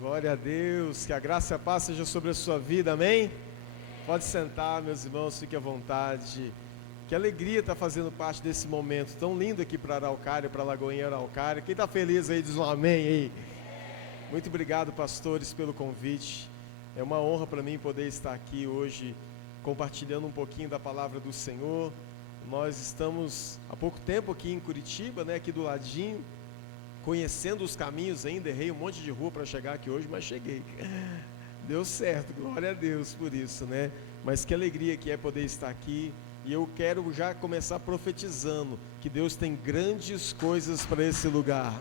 Glória a Deus, que a graça e a paz seja sobre a sua vida, amém? Pode sentar, meus irmãos, fique à vontade. Que alegria estar fazendo parte desse momento tão lindo aqui para Araucária, para Lagoinha Araucária. Quem está feliz aí, diz um amém aí. Muito obrigado, pastores, pelo convite. É uma honra para mim poder estar aqui hoje, compartilhando um pouquinho da palavra do Senhor. Nós estamos há pouco tempo aqui em Curitiba, né, aqui do ladinho, conhecendo os caminhos ainda. Errei um monte de rua para chegar aqui hoje, mas cheguei. Deu certo, glória a Deus por isso, né? Mas que alegria que é poder estar aqui. E eu quero já começar profetizando que Deus tem grandes coisas para esse lugar.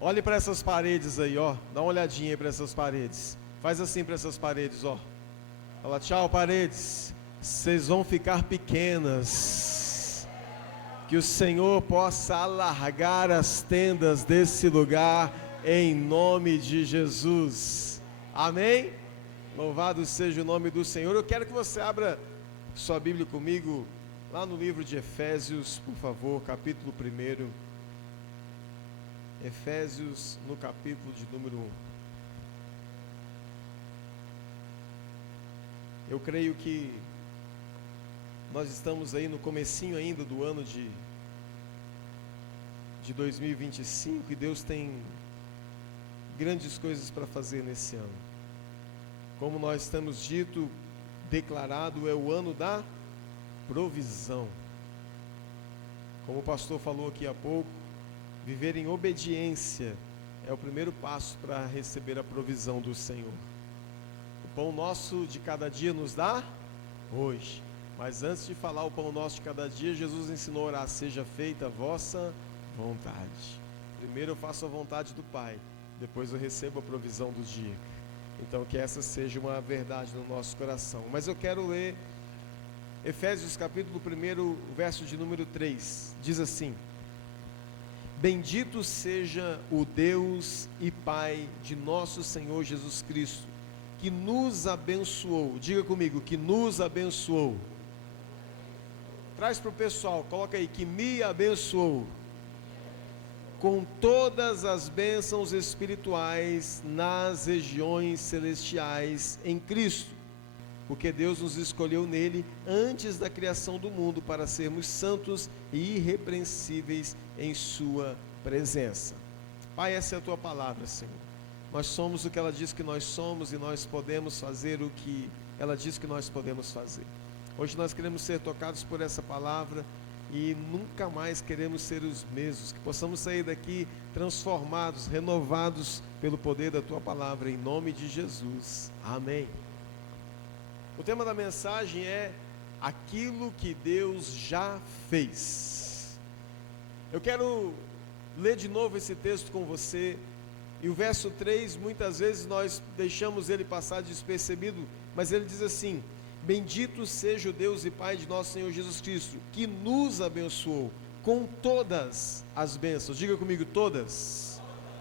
Olhe para essas paredes aí, ó. Dá uma olhadinha aí para essas paredes. Faz assim para essas paredes, ó. Fala, tchau, paredes. Vocês vão ficar pequenas. Que o Senhor possa alargar as tendas desse lugar em nome de Jesus. Amém? Louvado seja o nome do Senhor. Eu quero que você abra sua Bíblia comigo lá no livro de Efésios, por favor, capítulo 1. Efésios, no capítulo de número 1. Eu creio que nós estamos aí no comecinho ainda do ano de 2025 e Deus tem grandes coisas para fazer nesse ano. Como nós estamos dito, declarado, é o ano da provisão. Como o pastor falou aqui há pouco, viver em obediência é o primeiro passo para receber a provisão do Senhor. O pão nosso de cada dia nos dá hoje. Mas antes de falar o pão nosso de cada dia, Jesus ensinou a orar: seja feita a vossa vontade. Primeiro eu faço a vontade do Pai, depois eu recebo a provisão do dia. Então que essa seja uma verdade no nosso coração. Mas eu quero ler Efésios capítulo 1, verso de número 3. Diz assim: bendito seja o Deus e Pai de nosso Senhor Jesus Cristo, que nos abençoou. Diga comigo, que nos abençoou. Traz para o pessoal, coloca aí, que me abençoou com todas as bênçãos espirituais nas regiões celestiais em Cristo, porque Deus nos escolheu nele antes da criação do mundo para sermos santos e irrepreensíveis em sua presença. Pai, essa é a tua palavra, Senhor. Nós somos o que ela diz que nós somos e nós podemos fazer o que ela diz que nós podemos fazer. Hoje nós queremos ser tocados por essa palavra e nunca mais queremos ser os mesmos, que possamos sair daqui transformados, renovados pelo poder da tua palavra, em nome de Jesus. Amém. O tema da mensagem é aquilo que Deus já fez. Eu quero ler de novo esse texto com você. E o verso 3, muitas vezes nós deixamos ele passar despercebido, mas ele diz assim: bendito seja o Deus e Pai de nosso Senhor Jesus Cristo, que nos abençoou com todas as bênçãos. Diga comigo, todas.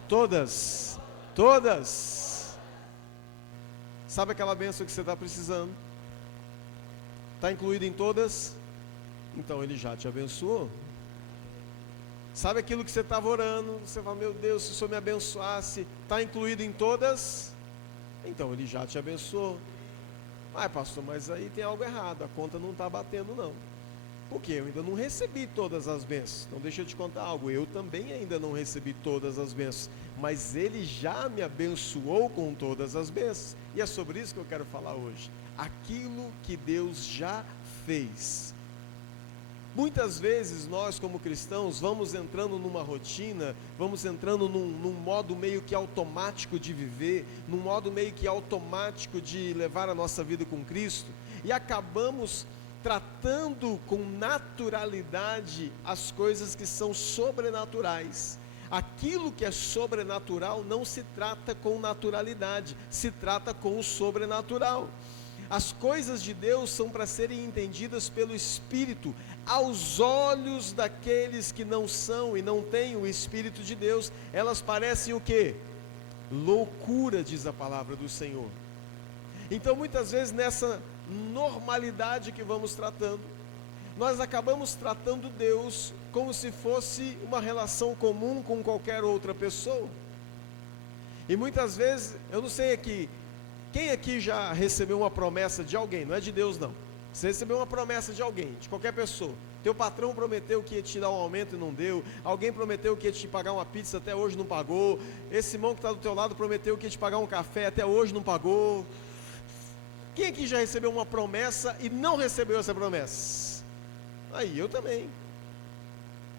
Todas. Todas. Sabe aquela bênção que você está precisando? Está incluído em todas? Então ele já te abençoou. Sabe aquilo que você estava orando? Você fala, meu Deus, se o Senhor me abençoasse, está incluído em todas? Então ele já te abençoou. Ah, pastor, mas aí tem algo errado, a conta não está batendo não. Porque eu ainda não recebi todas as bênçãos. Então deixa eu te contar algo, eu também ainda não recebi todas as bênçãos, mas ele já me abençoou com todas as bênçãos. E é sobre isso que eu quero falar hoje. Aquilo que Deus já fez. Muitas vezes nós como cristãos vamos entrando numa rotina, vamos entrando num modo meio que automático de viver, num modo meio que automático de levar a nossa vida com Cristo, e acabamos tratando com naturalidade as coisas que são sobrenaturais. Aquilo que é sobrenatural não se trata com naturalidade, se trata com o sobrenatural. As coisas de Deus são para serem entendidas pelo Espírito, aos olhos daqueles que não são e não têm o Espírito de Deus, elas parecem o quê? Loucura, diz a palavra do Senhor. Então muitas vezes nessa normalidade que vamos tratando, nós acabamos tratando Deus como se fosse uma relação comum com qualquer outra pessoa. E muitas vezes, eu não sei aqui, quem aqui já recebeu uma promessa de alguém, não é de Deus não. Você recebeu uma promessa de alguém, de qualquer pessoa. Teu patrão prometeu que ia te dar um aumento e não deu. Alguém prometeu que ia te pagar uma pizza, até hoje não pagou. Esse irmão que está do teu lado prometeu que ia te pagar um café, até hoje não pagou. Quem aqui já recebeu uma promessa e não recebeu essa promessa? Aí, eu também.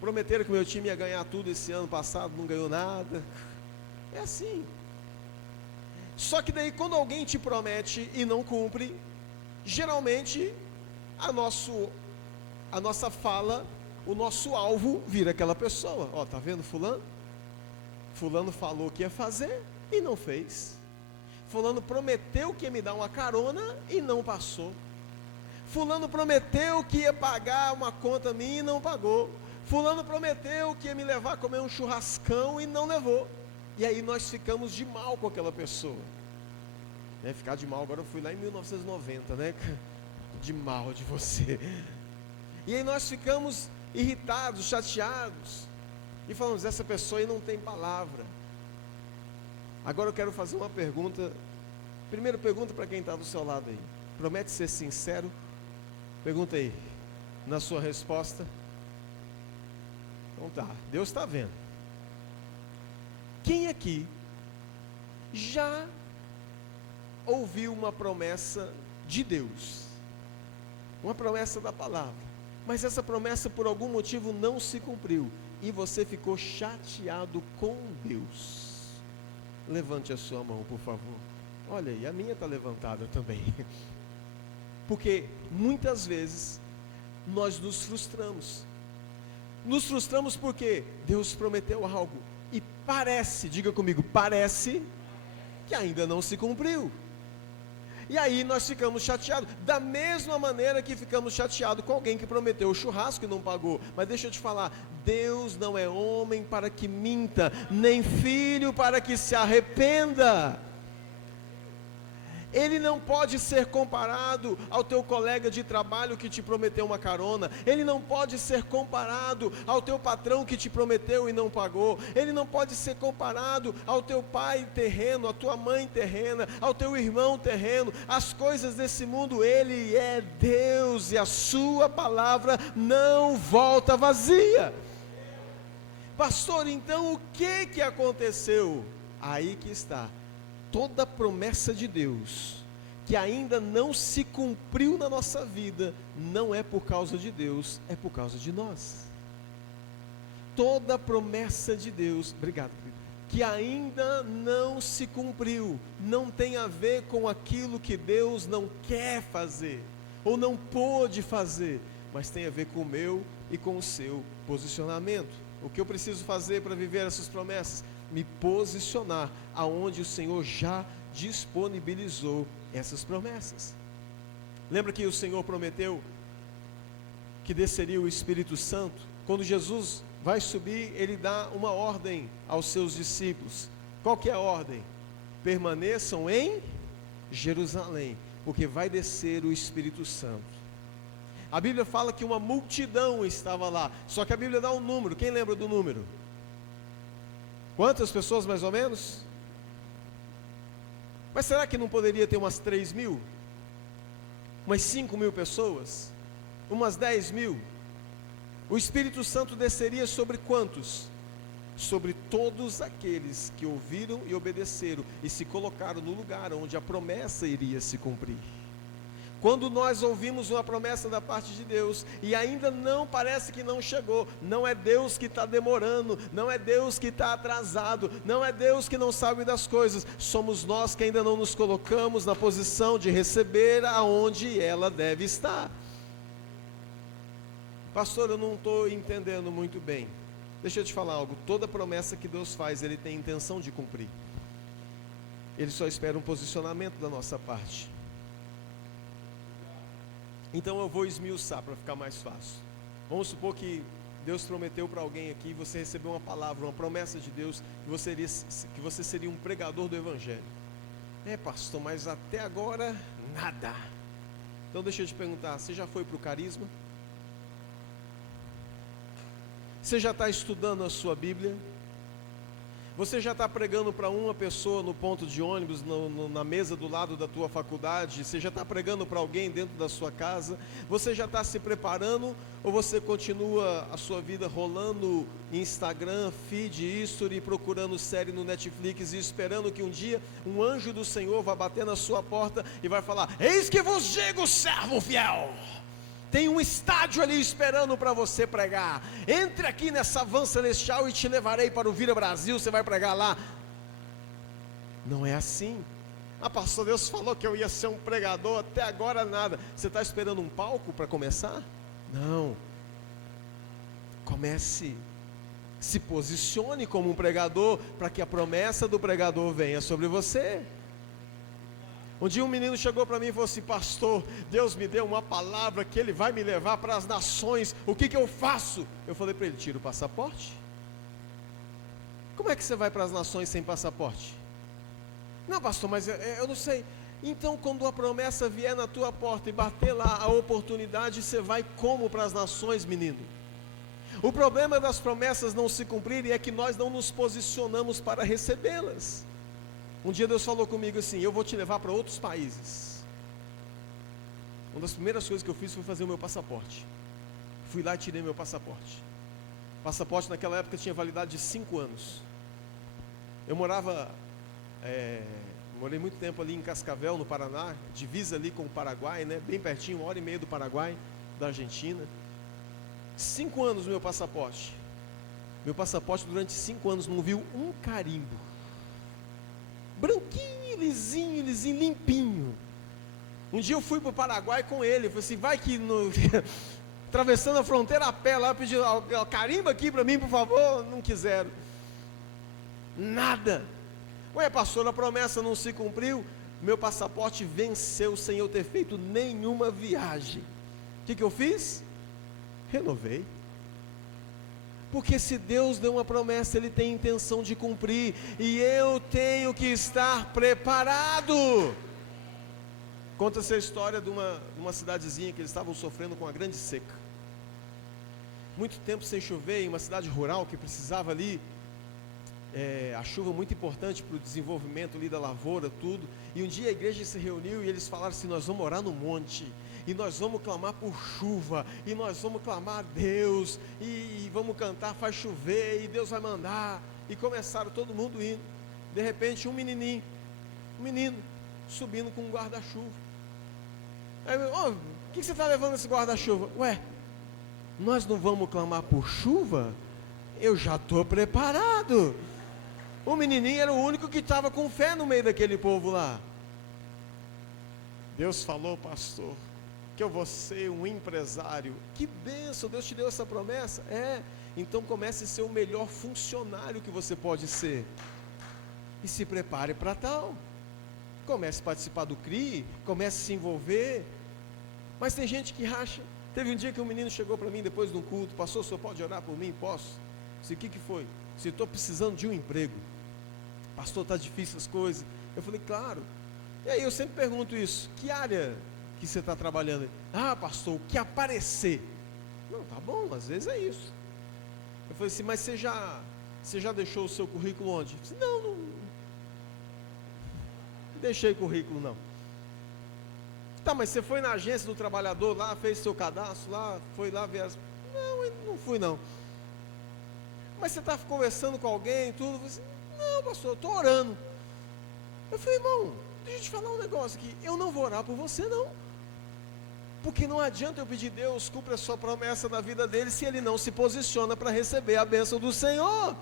Prometeram que meu time ia ganhar tudo esse ano passado, não ganhou nada. É assim. Só que daí quando alguém te promete e não cumpre, geralmente a nossa fala, o nosso alvo vira aquela pessoa. Ó, tá vendo fulano? Fulano falou que ia fazer e não fez. Fulano prometeu que ia me dar uma carona e não passou. Fulano prometeu que ia pagar uma conta minha e não pagou. Fulano prometeu que ia me levar a comer um churrascão e não levou. E aí nós ficamos de mal com aquela pessoa. Ficar de mal, agora eu fui lá em 1990, né? De mal de você. E aí nós ficamos irritados, chateados. E falamos, essa pessoa aí não tem palavra. Agora eu quero fazer uma pergunta. Primeira pergunta para quem está do seu lado aí. Promete ser sincero? Pergunta aí. Na sua resposta. Então tá, Deus está vendo. Quem aqui já ouviu uma promessa de Deus? Uma promessa da palavra. Mas essa promessa por algum motivo não se cumpriu. E você ficou chateado com Deus. Levante a sua mão, por favor. Olha aí, a minha está levantada também. Porque muitas vezes nós nos frustramos. Nos frustramos porque Deus prometeu algo e parece, diga comigo, parece que ainda não se cumpriu. E aí nós ficamos chateados, da mesma maneira que ficamos chateados com alguém que prometeu o churrasco e não pagou. Mas deixa eu te falar, Deus não é homem para que minta, nem filho para que se arrependa. Ele não pode ser comparado ao teu colega de trabalho que te prometeu uma carona. Ele não pode ser comparado ao teu patrão que te prometeu e não pagou. Ele não pode ser comparado ao teu pai terreno, à tua mãe terrena, ao teu irmão terreno. As coisas desse mundo, Ele é Deus e a sua palavra não volta vazia. Pastor, então o que aconteceu? Aí que está. Toda promessa de Deus que ainda não se cumpriu na nossa vida, não é por causa de Deus, é por causa de nós. Toda promessa de Deus, obrigado, que ainda não se cumpriu, não tem a ver com aquilo que Deus não quer fazer, ou não pôde fazer, mas tem a ver com o meu e com o seu posicionamento. O que eu preciso fazer para viver essas promessas? Me posicionar aonde o Senhor já disponibilizou essas promessas. Lembra que o Senhor prometeu que desceria o Espírito Santo? Quando Jesus vai subir, Ele dá uma ordem aos seus discípulos. Qual que é a ordem? Permaneçam em Jerusalém, porque vai descer o Espírito Santo. A Bíblia fala que uma multidão estava lá, só que a Bíblia dá um número. Quem lembra do número? Quantas pessoas mais ou menos? Mas será que não poderia ter umas 3.000? Umas 5.000 pessoas? Umas 10.000? O Espírito Santo desceria sobre quantos? Sobre todos aqueles que ouviram e obedeceram e se colocaram no lugar onde a promessa iria se cumprir. Quando nós ouvimos uma promessa da parte de Deus e ainda não parece que não chegou, não é Deus que está demorando, não é Deus que está atrasado, não é Deus que não sabe das coisas, somos nós que ainda não nos colocamos na posição de receber aonde ela deve estar. Pastor, eu não estou entendendo muito bem. Deixa eu te falar algo, toda promessa que Deus faz, Ele tem intenção de cumprir. Ele só espera um posicionamento da nossa parte. Então eu vou esmiuçar para ficar mais fácil. Vamos supor que Deus prometeu para alguém aqui, você recebeu uma palavra, uma promessa de Deus, que você seria um pregador do Evangelho. Pastor, mas até agora, nada. Então deixa eu te perguntar, você já foi para o Carisma? Você já está estudando a sua Bíblia? Você já está pregando para uma pessoa no ponto de ônibus, na mesa do lado da tua faculdade? Você já está pregando para alguém dentro da sua casa? Você já está se preparando? Ou você continua a sua vida rolando Instagram, feed, history, procurando série no Netflix e esperando que um dia um anjo do Senhor vá bater na sua porta e vai falar: eis que vos digo, servo fiel, tem um estádio ali esperando para você pregar. Entre aqui nessa van celestial e te levarei para o Vira Brasil, você vai pregar lá. Não é assim. Pastor, Deus falou que eu ia ser um pregador, até agora nada. Você está esperando um palco para começar? Não. Comece, se posicione como um pregador, para que a promessa do pregador venha sobre você. Um dia um menino chegou para mim e falou assim: pastor, Deus me deu uma palavra que Ele vai me levar para as nações, o que eu faço? Eu falei para ele: tira o passaporte. Como é que você vai para as nações sem passaporte? Não, pastor, mas eu não sei. Então, quando a promessa vier na tua porta e bater lá a oportunidade, você vai como para as nações, menino? O problema das promessas não se cumprirem é que nós não nos posicionamos para recebê-las. Um dia Deus falou comigo assim: eu vou te levar para outros países. Uma das primeiras coisas que eu fiz foi fazer o meu passaporte. Fui lá e tirei meu passaporte. O passaporte naquela época tinha validade de 5 anos. Eu morei muito tempo ali em Cascavel, no Paraná, divisa ali com o Paraguai, né? Bem pertinho, 1h30 do Paraguai, da Argentina. 5 anos o meu passaporte. Meu passaporte durante 5 anos não viu um carimbo. Branquinho, lisinho, limpinho. Um dia eu fui para o Paraguai com ele, falei assim: vai que atravessando a fronteira a pé lá, pediu carimba aqui para mim, por favor. Não quiseram. Nada. Ué, pastor, a promessa não se cumpriu. Meu passaporte venceu sem eu ter feito nenhuma viagem. O que eu fiz? Renovei. Porque se Deus deu uma promessa, Ele tem intenção de cumprir, e eu tenho que estar preparado. Conta-se a história de uma cidadezinha que eles estavam sofrendo com uma grande seca. Muito tempo sem chover, em uma cidade rural que precisava ali, a chuva muito importante para o desenvolvimento ali da lavoura, tudo. E um dia a igreja se reuniu e eles falaram assim: nós vamos orar no monte, e nós vamos clamar por chuva, e nós vamos clamar a Deus, e vamos cantar faz chover, e Deus vai mandar. E começaram todo mundo indo. De repente um menino subindo com um guarda-chuva. Aí, o que você está levando esse guarda-chuva? Ué, nós não vamos clamar por chuva? Eu já estou preparado. O menininho era o único que estava com fé no meio daquele povo lá. Deus falou, pastor, que eu vou ser um empresário. Que bênção, Deus te deu essa promessa? Então comece a ser o melhor funcionário que você pode ser. E se prepare para tal. Comece a participar do CRI, comece a se envolver. Mas tem gente que racha. Teve um dia que um menino chegou para mim depois de um culto: pastor, o senhor pode orar por mim? Posso? Disse: o que foi? Se estou precisando de um emprego. Pastor, está difícil as coisas. Eu falei: claro. E aí eu sempre pergunto isso: que área que você está trabalhando? Pastor, o que aparecer. Não, tá bom, às vezes é isso. Eu falei assim: mas você já deixou o seu currículo onde? Eu disse: não deixei currículo não. Tá, mas você foi na agência do trabalhador lá, fez seu cadastro lá, foi lá ver as... Não fui não. Mas você está conversando com alguém e tudo? Eu falei assim: não, pastor, eu estou orando. Eu falei: irmão, deixa eu te falar um negócio aqui, eu não vou orar por você não. Porque não adianta eu pedir: Deus, cumpra a sua promessa na vida dele, se ele não se posiciona para receber a bênção do Senhor.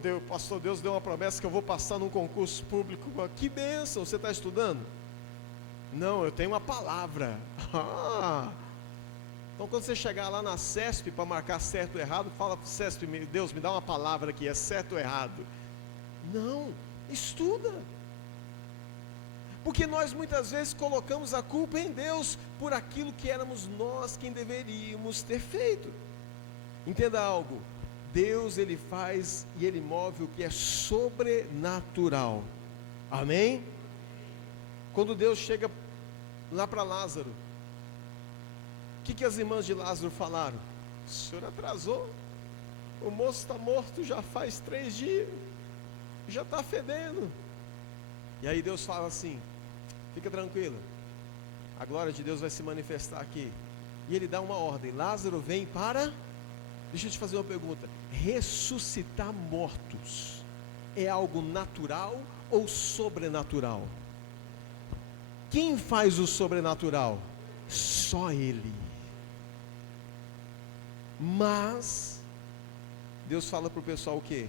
Deus, pastor, Deus deu uma promessa que eu vou passar num concurso público. Que bênção, você está estudando? Não, eu tenho uma palavra. Então quando você chegar lá na CESP para marcar certo ou errado, fala para o CESP: Deus, me dá uma palavra aqui, é certo ou errado? Não, estuda. Porque nós muitas vezes colocamos a culpa em Deus por aquilo que éramos nós quem deveríamos ter feito. Entenda algo: Deus, Ele faz e Ele move o que é sobrenatural. Amém? Quando Deus chega lá para Lázaro, o que as irmãs de Lázaro falaram? O senhor atrasou. O moço está morto já faz 3 dias, já está fedendo. E aí Deus fala assim: fica tranquilo, a glória de Deus vai se manifestar aqui. E ele dá uma ordem: Lázaro, vem para... Deixa eu te fazer uma pergunta: ressuscitar mortos é algo natural ou sobrenatural? Quem faz o sobrenatural? Só Ele. Mas Deus fala para o pessoal o quê?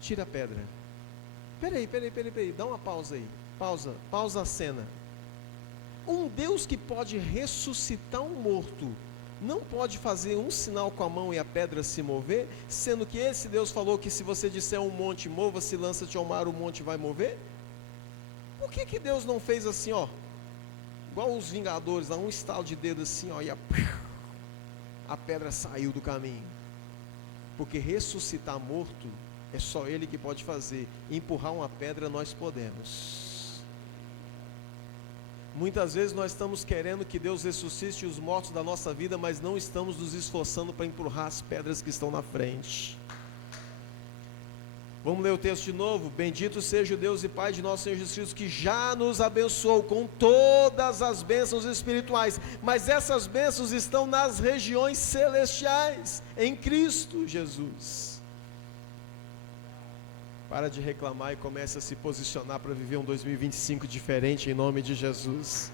Tira a pedra. Peraí, dá uma pausa aí. Pausa a cena. Um Deus que pode ressuscitar um morto não pode fazer um sinal com a mão e a pedra se mover, sendo que esse Deus falou que se você disser um monte, mova-se, lança-te ao mar, o monte vai mover? Por que Deus não fez assim, ó, igual os Vingadores, dá um estalo de dedo assim, ó, e a pedra saiu do caminho? Porque ressuscitar morto é só Ele que pode fazer. Empurrar uma pedra nós podemos. Muitas vezes nós estamos querendo que Deus ressuscite os mortos da nossa vida, mas não estamos nos esforçando para empurrar as pedras que estão na frente. Vamos ler o texto de novo. Bendito seja o Deus e Pai de nosso Senhor Jesus Cristo, que já nos abençoou com todas as bênçãos espirituais, mas essas bênçãos estão nas regiões celestiais, em Cristo Jesus. Para de reclamar e comece a se posicionar para viver um 2025 diferente, em nome de Jesus.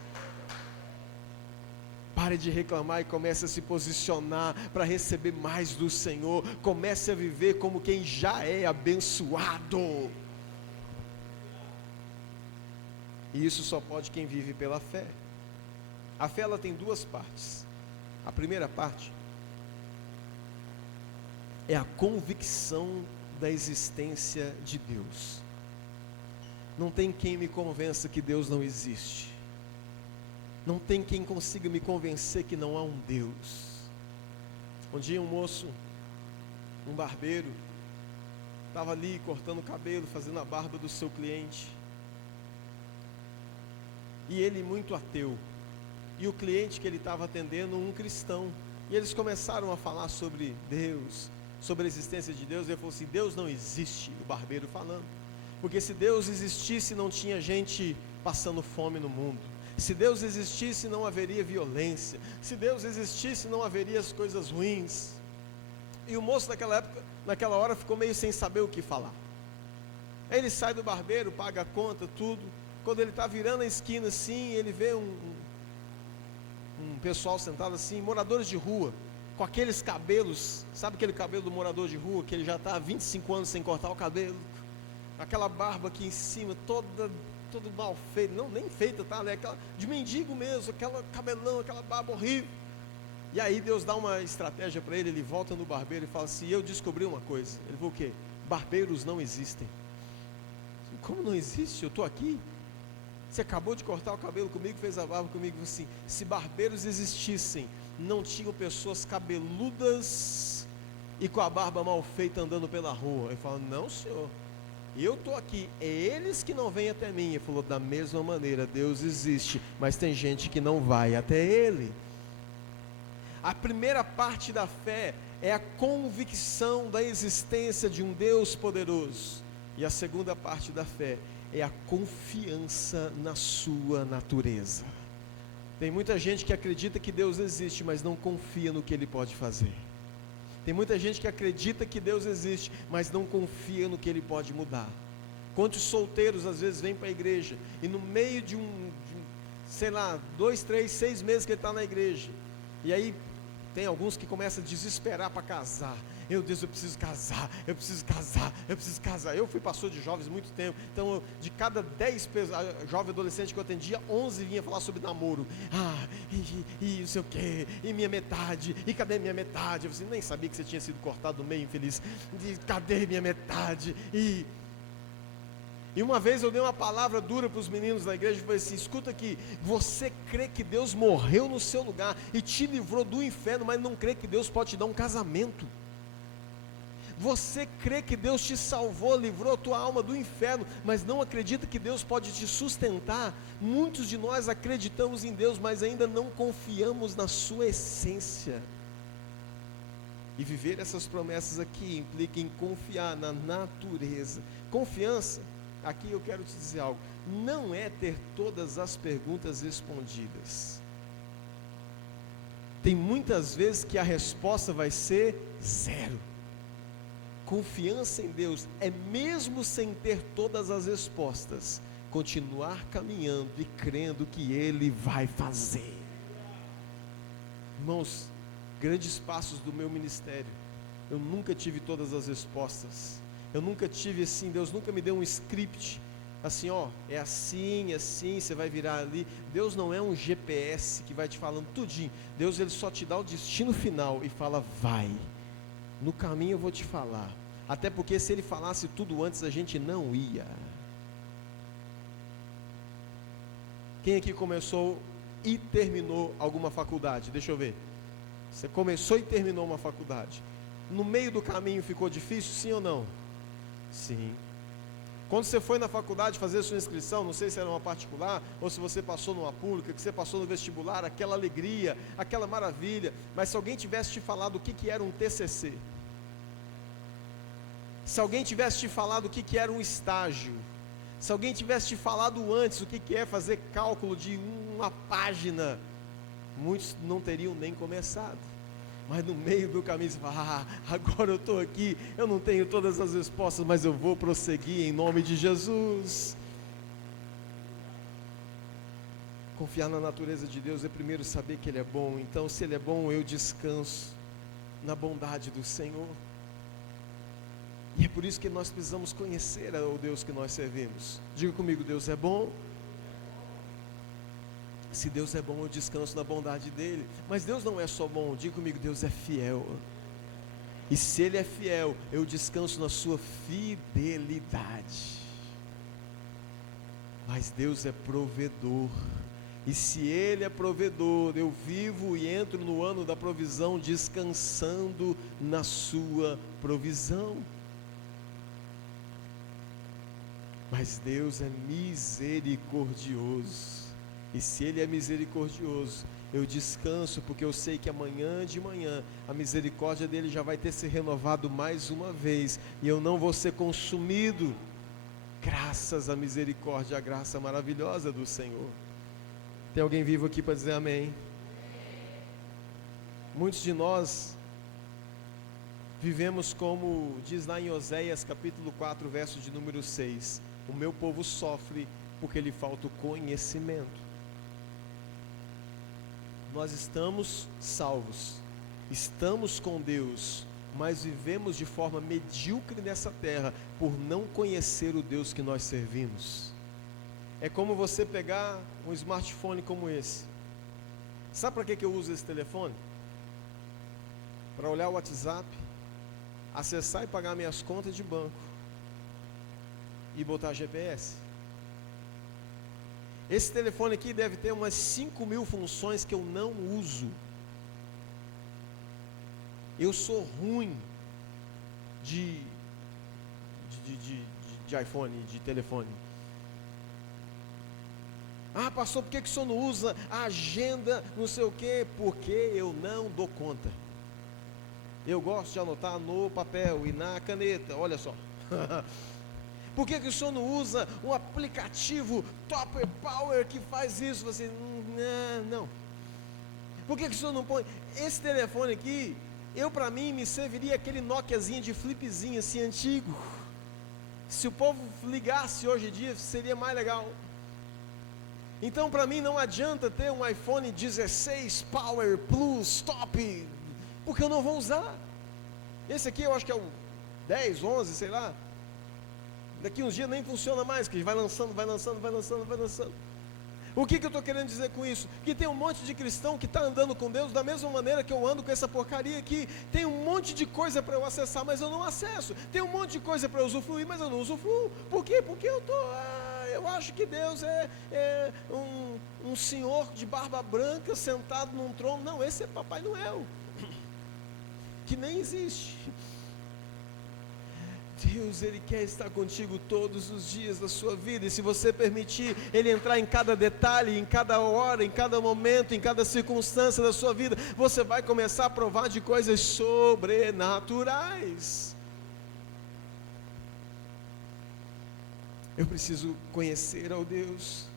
Pare de reclamar e comece a se posicionar para receber mais do Senhor. Comece a viver como quem já é abençoado. E isso só pode quem vive pela fé. A fé, ela tem 2 partes. A primeira parte é a convicção da existência de Deus. Não tem quem me convença que Deus não existe. Não tem quem consiga me convencer que não há um Deus. Um dia um moço, um barbeiro, estava ali cortando o cabelo, fazendo a barba do seu cliente. E ele muito ateu. E o cliente que ele estava atendendo, um cristão. E eles começaram a falar sobre Deus, sobre a existência de Deus. E ele falou assim: Deus não existe, o barbeiro falando. Porque se Deus existisse, não tinha gente passando fome no mundo. Se Deus existisse, não haveria violência. Se Deus existisse, não haveria as coisas ruins. E o moço naquela hora ficou meio sem saber o que falar. Aí ele sai do barbeiro, paga a conta, tudo. Quando ele está virando a esquina assim, ele vê um pessoal sentado assim, moradores de rua, com aqueles cabelos, sabe aquele cabelo do morador de rua, que ele já está há 25 anos sem cortar o cabelo, aquela barba aqui em cima, todo mal feito, não, nem feita, tá, né? Aquela de mendigo mesmo, aquela cabelão, aquela barba horrível. E aí Deus dá uma estratégia para ele volta no barbeiro e fala assim: eu descobri uma coisa. Ele falou: o quê? Barbeiros não existem. Como não existe? Eu estou aqui. Você acabou de cortar o cabelo comigo, fez a barba comigo. Assim, se barbeiros existissem, não tinham pessoas cabeludas e com a barba mal feita andando pela rua. Ele fala: não, senhor, eu estou aqui, é eles que não vêm até mim. Ele falou: da mesma maneira, Deus existe, mas tem gente que não vai até Ele. A primeira parte da fé é a convicção da existência de um Deus poderoso. E a segunda parte da fé é a confiança na sua natureza. Tem muita gente que acredita que Deus existe, mas não confia no que Ele pode fazer. Tem muita gente que acredita que Deus existe, mas não confia no que Ele pode mudar. Quantos solteiros às vezes vêm para a igreja e no meio de sei lá, 2, 3, 6 meses que ele está na igreja, e aí tem alguns que começam a desesperar para casar. Meu Deus, eu preciso casar. Eu fui pastor de jovens muito tempo, então de cada 10 jovens adolescentes que eu atendia, 11 vinha falar sobre namoro. E não sei o que, e minha metade, e cadê minha metade? Eu nem sabia que você tinha sido cortado no meio, infeliz. Cadê minha metade? E uma vez eu dei uma palavra dura para os meninos da igreja e falei assim: escuta aqui, você crê que Deus morreu no seu lugar e te livrou do inferno, mas não crê que Deus pode te dar um casamento. Você crê que Deus te salvou, livrou a tua alma do inferno, mas não acredita que Deus pode te sustentar. Muitos de nós acreditamos em Deus, mas ainda não confiamos na sua essência. E viver essas promessas aqui implica em confiar na natureza. Confiança, aqui eu quero te dizer algo, não é ter todas as perguntas respondidas. Tem muitas vezes que a resposta vai ser zero. Confiança em Deus é, mesmo sem ter todas as respostas, continuar caminhando e crendo que Ele vai fazer. Irmãos, grandes passos do meu ministério, eu nunca tive todas as respostas. Eu nunca tive assim, Deus nunca me deu um script, assim, ó, é assim, você vai virar ali. Deus não é um GPS que vai te falando tudinho. Deus, Ele só te dá o destino final e fala, vai. No caminho eu vou te falar. Até porque se Ele falasse tudo antes, a gente não ia. Quem aqui começou e terminou alguma faculdade? Deixa eu ver. Você começou e terminou uma faculdade. No meio do caminho ficou difícil, sim ou não? Sim. Quando você foi na faculdade fazer a sua inscrição, não sei se era uma particular, ou se você passou numa pública, que você passou no vestibular, aquela alegria, aquela maravilha, mas se alguém tivesse te falado o que era um TCC, se alguém tivesse te falado o que era um estágio, se alguém tivesse te falado antes o que é fazer cálculo de uma página, muitos não teriam nem começado. Mas no meio do caminho você fala, agora eu estou aqui, eu não tenho todas as respostas, mas eu vou prosseguir em nome de Jesus. Confiar na natureza de Deus é primeiro saber que Ele é bom. Então, se Ele é bom, eu descanso na bondade do Senhor. E é por isso que nós precisamos conhecer o Deus que nós servimos. Diga comigo, Deus é bom. Se Deus é bom, eu descanso na bondade dEle. Mas Deus não é só bom, diga comigo, Deus é fiel. E se Ele é fiel, eu descanso na sua fidelidade. Mas Deus é provedor. E se Ele é provedor, eu vivo e entro no ano da provisão, descansando na sua provisão. Mas Deus é misericordioso. E se Ele é misericordioso, eu descanso, porque eu sei que amanhã de manhã a misericórdia dEle já vai ter se renovado mais uma vez, e eu não vou ser consumido, graças à misericórdia, à graça maravilhosa do Senhor. Tem alguém vivo aqui para dizer amém? Muitos de nós vivemos como diz lá em Oséias capítulo 4, verso de número 6, o meu povo sofre porque lhe falta o conhecimento. Nós estamos salvos, estamos com Deus, mas vivemos de forma medíocre nessa terra, por não conhecer o Deus que nós servimos. É como você pegar um smartphone como esse. Sabe para que eu uso esse telefone? Para olhar o WhatsApp, acessar e pagar minhas contas de banco, e botar GPS. Esse telefone aqui deve ter umas 5.000 funções que eu não uso. Eu sou ruim de iPhone, de telefone. Ah, pastor, por que o senhor não usa a agenda, não sei o quê? Porque eu não dou conta. Eu gosto de anotar no papel e na caneta, olha só. Por que o senhor não usa um aplicativo Topper Power que faz isso? Você, não. Por que o senhor não põe? Esse telefone aqui, para mim, me serviria aquele Nokiazinho de flipzinho assim, antigo. Se o povo ligasse hoje em dia, seria mais legal. Então, para mim, não adianta ter um iPhone 16 Power Plus Top, porque eu não vou usar. Esse aqui eu acho que é o 10, 11, sei lá. Daqui uns dias nem funciona mais, que vai lançando. O que eu estou querendo dizer com isso? Que tem um monte de cristão que está andando com Deus da mesma maneira que eu ando com essa porcaria aqui. Tem um monte de coisa para eu acessar, mas eu não acesso. Tem um monte de coisa para eu usufruir, mas eu não usufruo. Por quê? Porque eu acho que Deus é um senhor de barba branca sentado num trono. Não, esse é Papai Noel, que nem existe. Deus, Ele quer estar contigo todos os dias da sua vida, e se você permitir Ele entrar em cada detalhe, em cada hora, em cada momento, em cada circunstância da sua vida, você vai começar a provar de coisas sobrenaturais. Eu preciso conhecer ao Deus.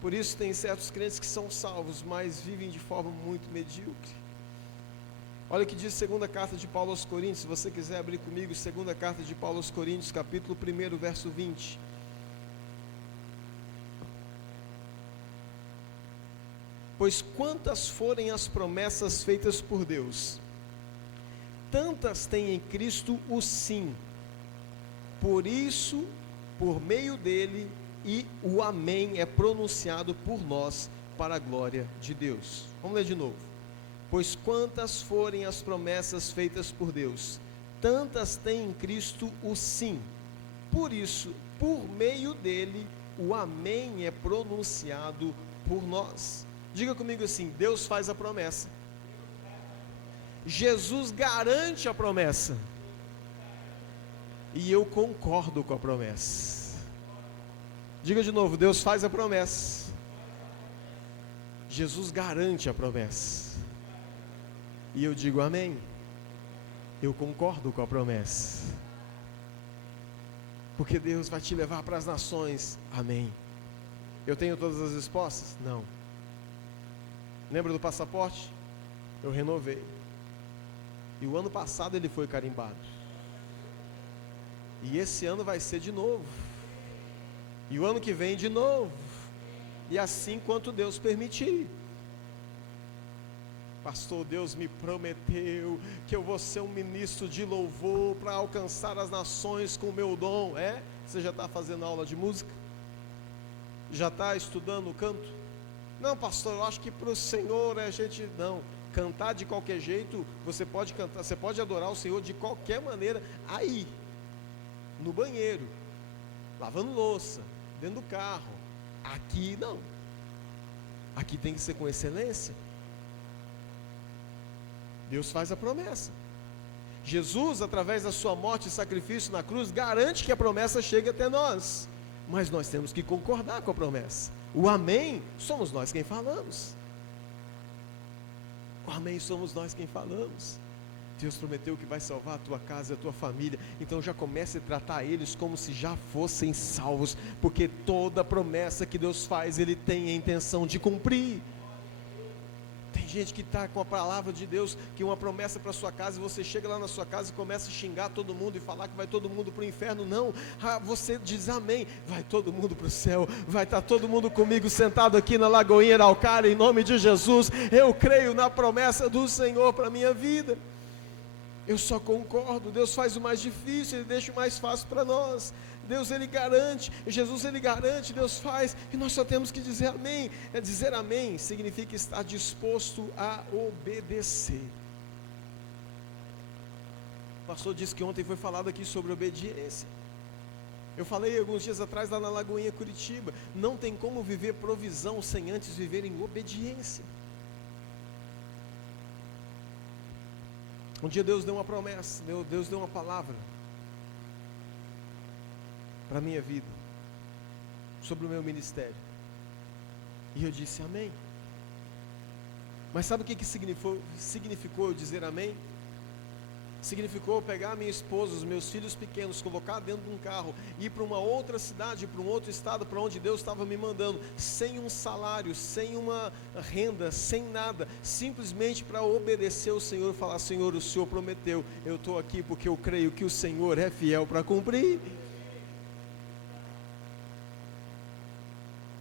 Por isso tem certos crentes que são salvos, mas vivem de forma muito medíocre. Olha o que diz a segunda carta de Paulo aos Coríntios, se você quiser abrir comigo, segunda carta de Paulo aos Coríntios, capítulo 1, verso 20. Pois quantas forem as promessas feitas por Deus, tantas tem em Cristo o sim. Por isso, por meio dele, e o amém é pronunciado por nós para a glória de Deus. Vamos ler de novo. Pois quantas forem as promessas feitas por Deus, tantas tem em Cristo o sim. Por isso, por meio dele, o amém é pronunciado por nós. Diga comigo assim: Deus faz a promessa. Jesus garante a promessa. E eu concordo com a promessa. Diga de novo: Deus faz a promessa. Jesus garante a promessa. E eu digo amém. Eu concordo com a promessa. Porque Deus vai te levar para as nações. Amém. Eu tenho todas as respostas? Não. Lembra do passaporte? Eu renovei. E o ano passado ele foi carimbado. E esse ano vai ser de novo. E o ano que vem de novo. E assim quanto Deus permitir. Pastor, Deus me prometeu que eu vou ser um ministro de louvor para alcançar as nações com o meu dom. Você já está fazendo aula de música? Já está estudando o canto? Não, pastor, eu acho que para o Senhor a gente não. Cantar de qualquer jeito, você pode cantar, você pode adorar o Senhor de qualquer maneira, aí, no banheiro, lavando louça, dentro do carro. Aqui não. Aqui tem que ser com excelência. Deus faz a promessa. Jesus, através da sua morte e sacrifício na cruz, garante que a promessa chegue até nós. Mas nós temos que concordar com a promessa. O amém, somos nós quem falamos. O amém, somos nós quem falamos. Deus prometeu que vai salvar a tua casa e a tua família. Então já comece a tratar eles como se já fossem salvos. Porque toda promessa que Deus faz, Ele tem a intenção de cumprir. Tem gente que está com a palavra de Deus, que uma promessa para sua casa, e você chega lá na sua casa e começa a xingar todo mundo e falar que vai todo mundo para o inferno. Não, você diz amém, vai todo mundo para o céu, vai estar todo mundo comigo sentado aqui na Lagoinha Araucária, em nome de Jesus. Eu creio na promessa do Senhor para a minha vida. Eu só concordo. Deus faz o mais difícil, Ele deixa o mais fácil para nós. Deus, Ele garante, Jesus, Ele garante, Deus faz, e nós só temos que dizer amém. Dizer amém significa estar disposto a obedecer. O pastor disse que ontem foi falado aqui sobre obediência. Eu falei alguns dias atrás lá na Lagoinha Curitiba, não tem como viver provisão sem antes viver em obediência. Um dia Deus deu uma promessa, Deus deu uma palavra para a minha vida, sobre o meu ministério, e eu disse amém. Mas sabe o que significou eu dizer amém? Significou pegar a minha esposa, os meus filhos pequenos, colocar dentro de um carro, ir para uma outra cidade, para um outro estado, para onde Deus estava me mandando, sem um salário, sem uma renda, sem nada, simplesmente para obedecer ao Senhor e falar: Senhor, o Senhor prometeu, eu estou aqui porque eu creio que o Senhor é fiel para cumprir.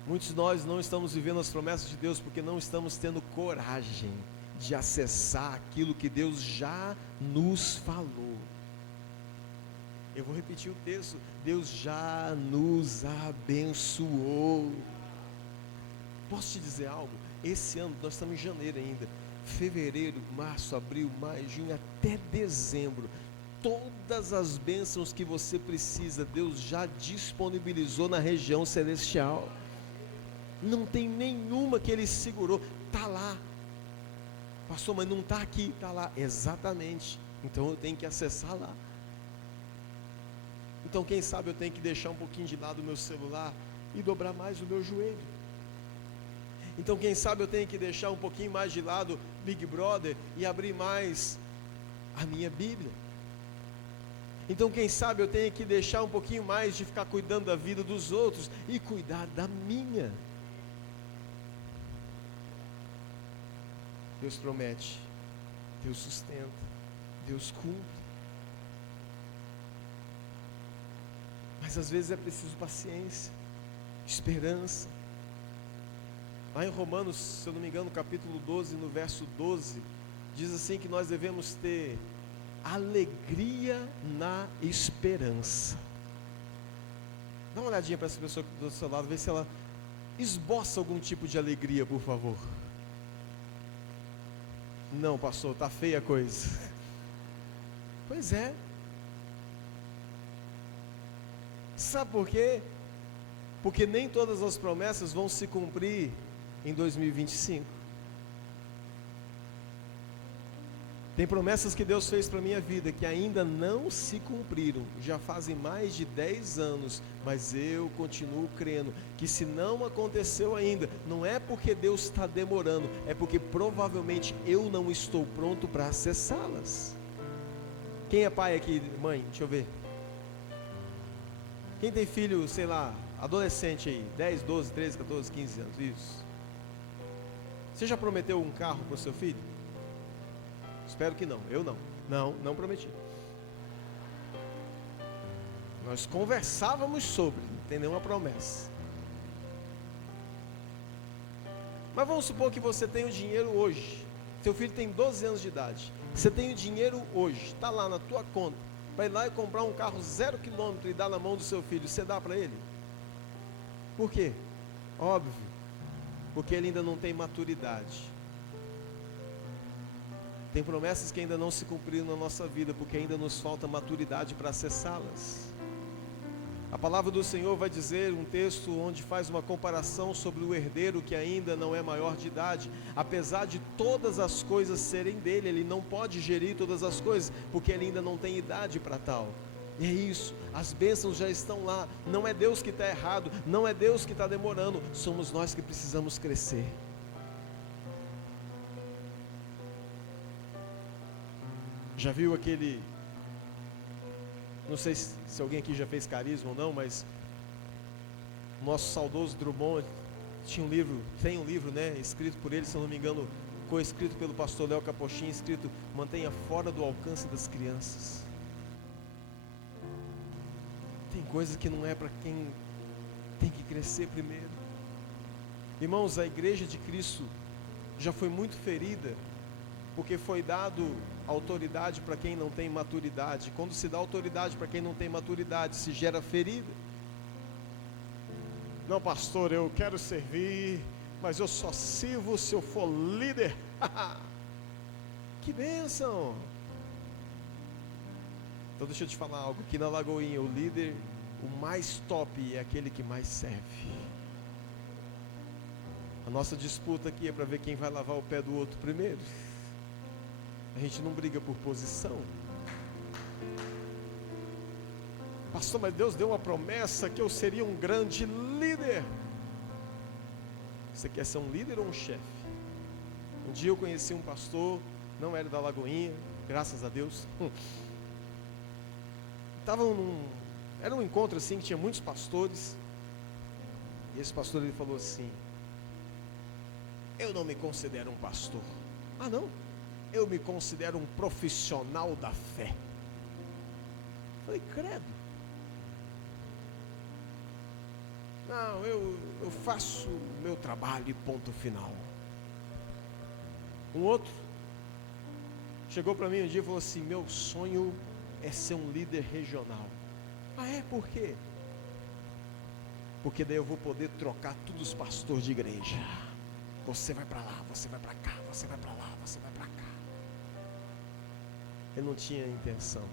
Muitos de nós não estamos vivendo as promessas de Deus porque não estamos tendo coragem de acessar aquilo que Deus já nos falou. Eu vou repetir o texto: Deus já nos abençoou. Posso te dizer algo? Esse ano, nós estamos em janeiro ainda, fevereiro, março, abril, maio, junho, até dezembro, todas as bênçãos que você precisa, Deus já disponibilizou na região celestial. Não tem nenhuma que Ele segurou. Está lá. Pastor, mas não está aqui, está lá. Exatamente. Então eu tenho que acessar lá. Então quem sabe eu tenho que deixar um pouquinho de lado o meu celular e dobrar mais o meu joelho. Então quem sabe eu tenho que deixar um pouquinho mais de lado Big Brother e abrir mais a minha Bíblia. Então quem sabe eu tenho que deixar um pouquinho mais de ficar cuidando da vida dos outros e cuidar da minha. Deus promete, Deus sustenta, Deus cumpre. Mas às vezes é preciso paciência, esperança. Lá em Romanos, se eu não me engano, capítulo 12, no verso 12, diz assim que nós devemos ter alegria na esperança. Dá uma olhadinha para essa pessoa do seu lado, vê se ela esboça algum tipo de alegria, por favor. Não, pastor, está feia a coisa. Pois é. Sabe por quê? Porque nem todas as promessas vão se cumprir em 2025. Tem promessas que Deus fez para a minha vida que ainda não se cumpriram. Já fazem mais de 10 anos, mas eu continuo crendo que se não aconteceu ainda, não é porque Deus está demorando, é porque provavelmente eu não estou pronto para acessá-las. Quem é pai aqui, mãe? Deixa eu ver. Quem tem filho, sei lá, adolescente aí, 10, 12, 13, 14, 15 anos, isso. Você já prometeu um carro para o seu filho? Espero que não, eu não. Não prometi. Nós conversávamos sobre, não tem nenhuma promessa. Mas vamos supor que você tem o dinheiro hoje. Seu filho tem 12 anos de idade. Você tem o dinheiro hoje, está lá na tua conta, para ir lá e comprar um carro 0 km e dar na mão do seu filho. Você dá para ele? Por quê? Óbvio, porque ele ainda não tem maturidade. Tem promessas que ainda não se cumpriram na nossa vida, porque ainda nos falta maturidade para acessá-las. A palavra do Senhor vai dizer, um texto onde faz uma comparação sobre o herdeiro que ainda não é maior de idade. Apesar de todas as coisas serem dele, ele não pode gerir todas as coisas, porque ele ainda não tem idade para tal. E é isso, as bênçãos já estão lá. Não é Deus que está errado, não é Deus que está demorando, somos nós que precisamos crescer. Já viu aquele, não sei se alguém aqui já fez carisma ou não, mas o nosso saudoso Drummond tem um livro, né, escrito por ele, se eu não me engano, coescrito pelo pastor Léo Capochim, escrito: mantenha fora do alcance das crianças. Tem coisa que não é para quem tem que crescer primeiro. Irmãos, a igreja de Cristo já foi muito ferida, porque foi dado autoridade para quem não tem maturidade. Quando se dá autoridade para quem não tem maturidade, se gera ferida. Não, pastor, eu quero servir, mas eu só sirvo se eu for líder. Que bênção! Então deixa eu te falar algo, aqui na Lagoinha, o líder, o mais top é aquele que mais serve. A nossa disputa aqui é para ver quem vai lavar o pé do outro primeiro. A gente não briga por posição. Pastor, mas Deus deu uma promessa que eu seria um grande líder. Você quer ser um líder ou um chefe? Um dia eu conheci um pastor, não era da Lagoinha, graças a Deus. Era um encontro assim que tinha muitos pastores. E esse pastor ele falou assim: eu não me considero um pastor. Ah, não? Eu me considero um profissional da fé. Falei, credo. Não, eu faço o meu trabalho e ponto final. Um outro chegou para mim um dia e falou assim: meu sonho é ser um líder regional. Ah, é? Por quê? Porque daí eu vou poder trocar todos os pastores de igreja. Você vai para lá, você vai para cá, você vai para lá, você vai para cá. Eu não tinha intenção.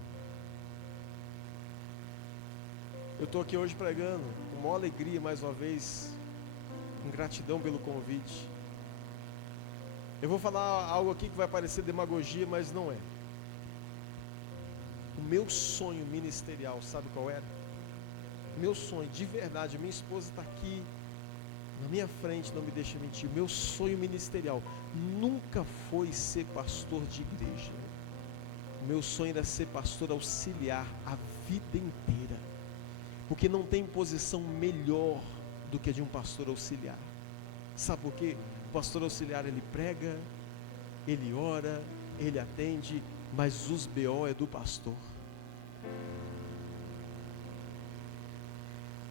Eu estou aqui hoje pregando com maior alegria mais uma vez, com gratidão pelo convite. Eu vou falar algo aqui que vai parecer demagogia, mas não é. O meu sonho ministerial, sabe qual era? Meu sonho, de verdade, minha esposa está aqui na minha frente, não me deixa mentir. Meu sonho ministerial nunca foi ser pastor de igreja. Meu sonho era ser pastor auxiliar a vida inteira, porque não tem posição melhor do que a de um pastor auxiliar. Sabe por quê? O pastor auxiliar, ele prega, ele ora, ele atende, mas os BO é do pastor.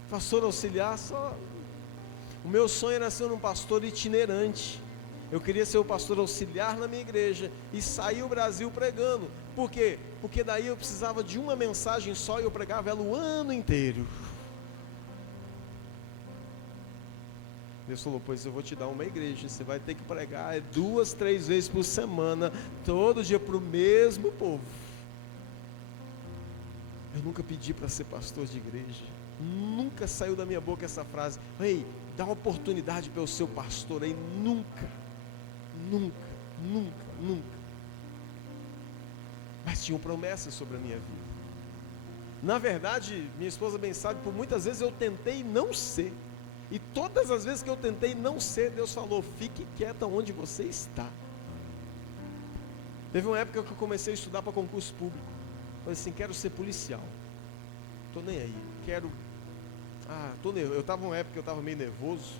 Pastor auxiliar só... O meu sonho era ser um pastor itinerante. Eu queria ser o pastor auxiliar na minha igreja e sair o Brasil pregando. Por quê? Porque daí eu precisava de uma mensagem só e eu pregava ela o ano inteiro. Deus falou: pois eu vou te dar uma igreja, você vai ter que pregar 2, 3 vezes por semana, todo dia para o mesmo povo. Eu nunca pedi para ser pastor de igreja. Nunca saiu da minha boca essa frase: ei, dá uma oportunidade para eu ser o pastor aí. Nunca. Mas tinham promessas sobre a minha vida. Na verdade, minha esposa bem sabe, por muitas vezes eu tentei não ser. E todas as vezes que eu tentei não ser, Deus falou: fique quieta onde você está. Teve uma época que eu comecei a estudar para concurso público. Falei assim: quero ser policial. Estou nem aí. Eu estava uma época que eu estava meio nervoso.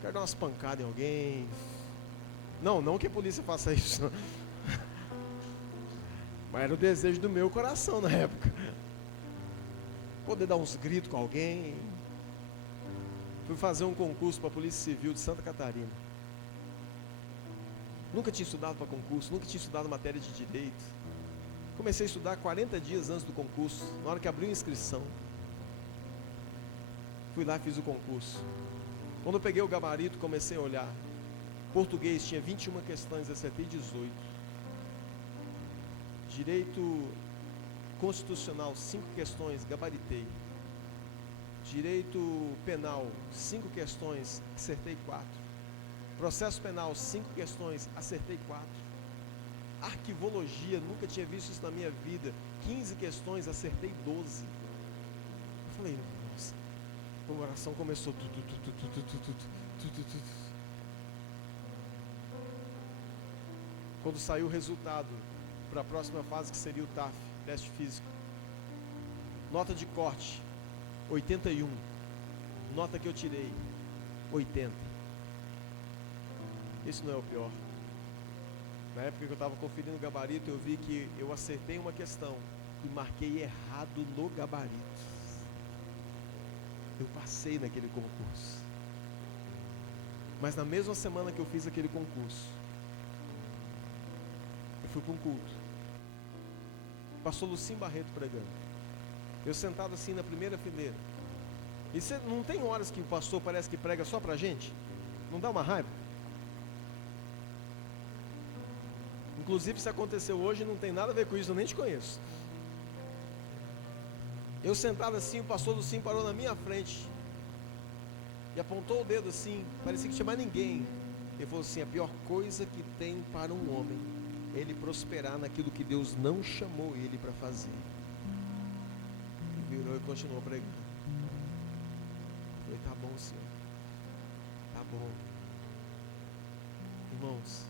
Quero dar umas pancadas em alguém. Não que a polícia faça isso. Mas era o desejo do meu coração na época. Poder dar uns gritos com alguém. Fui fazer um concurso para a Polícia Civil de Santa Catarina. Nunca tinha estudado para concurso, nunca tinha estudado matéria de direito. Comecei a estudar 40 dias antes do concurso, na hora que abriu a inscrição. Fui lá e fiz o concurso. Quando eu peguei o gabarito, comecei a olhar. Português tinha 21 questões, acertei 18. Direito constitucional, 5 questões, gabaritei. Direito penal, 5 questões, acertei 4. Processo penal, 5 questões, acertei 4. Arquivologia, nunca tinha visto isso na minha vida, 15 questões, acertei 12. Eu falei: nossa, o coração começou Quando saiu o resultado para a próxima fase, que seria o TAF, teste físico, nota de corte 81, nota que eu tirei 80. Isso não é o pior. Na época que eu estava conferindo o gabarito, eu vi que eu acertei uma questão e marquei errado no gabarito. Eu passei naquele concurso. Mas na mesma semana que eu fiz aquele concurso, eu fui para um culto. Pastor Lucim Barreto pregando. Eu sentado assim na primeira fileira. E você não tem horas que o pastor parece que prega só pra gente? Não dá uma raiva? Inclusive, se aconteceu hoje, não tem nada a ver com isso, eu nem te conheço. Eu sentado assim, o pastor Lucim parou na minha frente e apontou o dedo assim, parecia que tinha mais ninguém. Ele falou assim: a pior coisa que tem para um homem é ele prosperar naquilo que Deus não chamou ele para fazer. E virou e continuou pregando. Eu falei: tá bom, Senhor, tá bom. Irmãos,